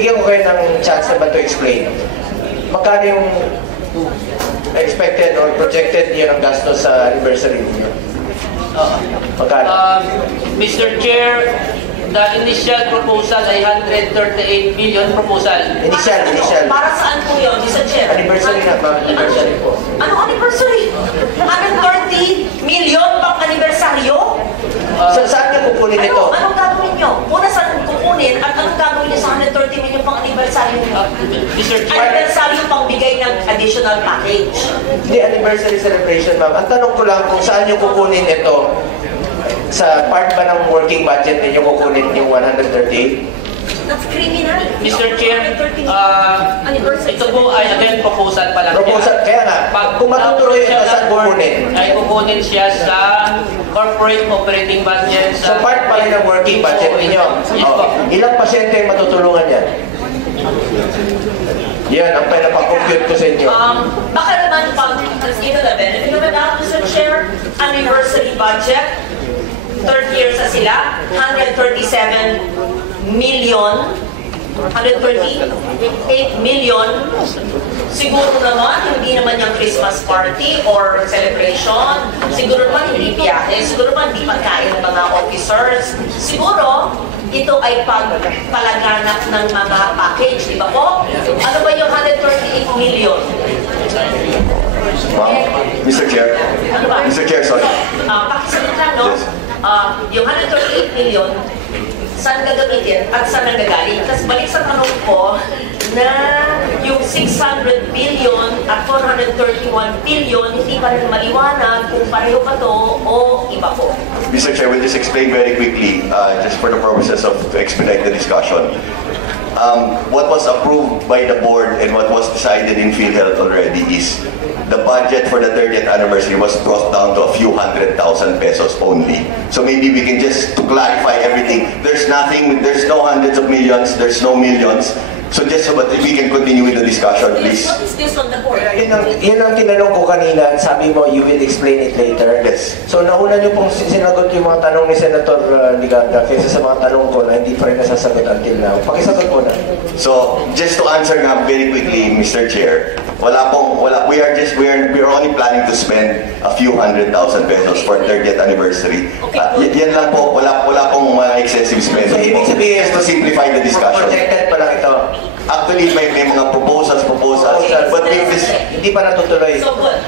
bibigyan ko kayo ng chance naman to explain. Magkano yung expected or projected niyo ng gastos sa anniversary niyo? Magkano? Mr. Chair, the initial proposal ay 138 million proposal. Initial. Para saan po yun, Mr. Chair? Anniversary na, anniversary po. Ano anniversary? 130 million pang anibersaryo? Saan niyo kukunin ito? Anong gagawin niyo? Una saan kukunin at anong gagawin niyo sa 130 million pang anibersaryo niyo? Mr. Chair, Anibersaryo pang bigay ng additional package. Hindi anniversary celebration, ma'am. Ang tanong ko lang kung saan niyo kukunin ito. Sa part ba ng working budget ninyo kukunin yung 138? That's criminal. Mr. Chair, ito po ay again proposal pa lang. Proposal, kaya nga, kung matutuloy ito, saan kukunin? Ay kukunin siya sa corporate operating budget. So part pa rin ng working budget ninyo. Ilang pasyente yung matutulungan yan? Yan, ang pinapakompute ko sa inyo. Baka naman pag ito na benefit naman natin, Mr. Chair, anniversary budget, third year sa sila, 137 million, 138 million. Siguro naman, hindi naman yung Christmas party or celebration. Siguro naman hindi biyahe. Siguro naman hindi pagkain ng mga officers. Siguro, ito ay palaganap ng mga package, di ba po? Ano ba yung 138 million? Mr. Chair. Ano ba? Mr. Chair, sorry. Pakisalit lang, no? Yung 138 million, saan gagamitin at saan nanggagaling? Tapos balik sa tanong ko na yung 600 billion at 431 billion, hindi pa rin maliwanag kung pareho ba to o iba po. Mr. Chair, we'll just explain very quickly, just for the purposes of to expedite the discussion. What was approved by the board and what was decided in PhilHealth already is the budget for the 30th anniversary was brought down to a few 100,000 pesos only. So maybe we can just, to clarify everything, there's nothing, there's no hundreds of millions, there's no millions. So just so that we can continue with the discussion, please. What is this on the board? Yun ang tinanong ko kanina, sabi mo, you will explain it later. Yes. So nauna niyo pong sinagot yung mga tanong ni Senator Liganda kaysa sa mga tanong ko na hindi pa rin nasasagot until now. Pakisagot mo na. So just to answer nga very quickly, Mr. Chair, we're only planning to spend a few 100,000 pesos for 30th anniversary. Yan lang po, wala pong mga excessive spending. So ibig sabihin, just to simplify the discussion. Projected pa lang ito. Actually, may mga proposals, but hindi pa natutuloy. So good.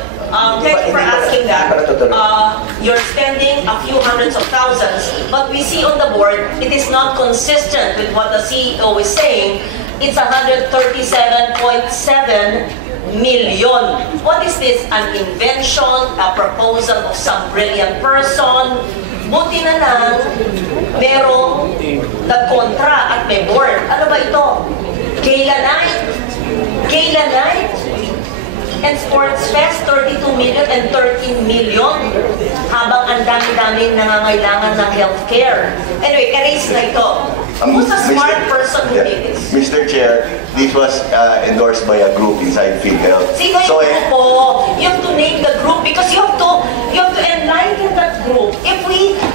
Thank you for asking that. You're spending a few hundreds of thousands, but we see on the board, it is not consistent with what the CEO is saying. It's 137.7 million. What is this? An invention, a proposal of some brilliant person? Buti na lang, merong nagkontra at may board. Ano ba ito? Gala night, and Sports Fest, 32 million and 13 million. Habang ang dami-daming nangangailangan ng healthcare. Anyway, erase na ito. Who's a smart person who did this? Mr. Chair, this was endorsed by a group inside PhilHealth. Sino yung group po? You have to name the group because you have to enlighten that group.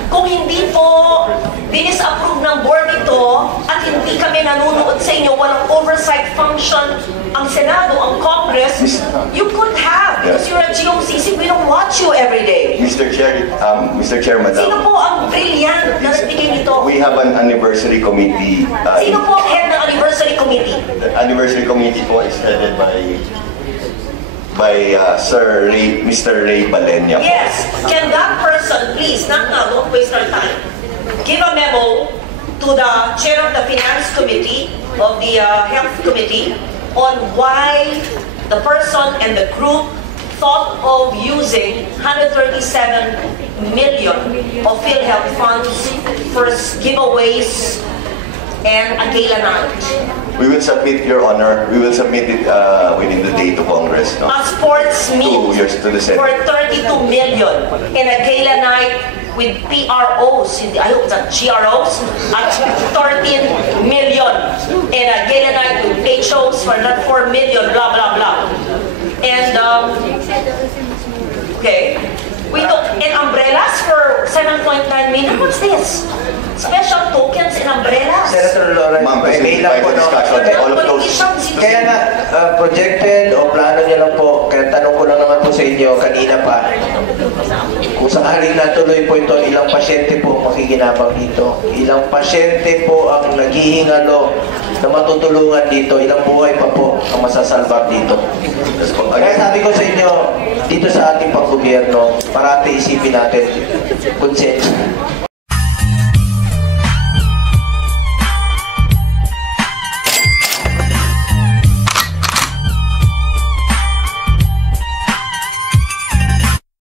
Kung hindi po dinis-approve ng board ito at hindi kami nanonood sa inyo, walang oversight function ang Senado, ang Congress, you could have because you're a GOCC, we don't watch you every day. Mr. Chair, Madam. Sino po ang brilliant na nagbigay nito? We have an anniversary committee. Sino po ang head ng anniversary committee? The anniversary committee po is headed by Mr. Ray Balenya. Yes. Can that person, please, not now, don't waste our time, give a memo to the chair of the Finance Committee, of the Health Committee, on why the person and the group thought of using 137 million of PhilHealth funds for giveaways and a gala night. We will submit, Your Honor, we will submit it within the day to Congress. No? A sports meet 2 years to the Senate. for 32 million and a gala night with PROs, I hope it's a GROs, at 13 million and a gala night with HOs for not 4 million, blah, blah, blah. And, okay, we took, and umbrellas for 7.9 million, what's this? special tokens and umbrellas. Senator Lawrence, Ma'am, may lang po, no? discussion, all of those. Kaya nga, projected o plano niyo lang po, kaya tanong ko lang naman po sa inyo kanina pa, kung sakaling natuloy po ito, ilang pasyente po makikinabang dito? Ilang pasyente po ang naghihingalo na matutulungan dito? Ilang buhay pa po ang masasalbab dito? Kaya sabi ko sa inyo, dito sa ating panggobyerno, parati isipin natin, konsensya.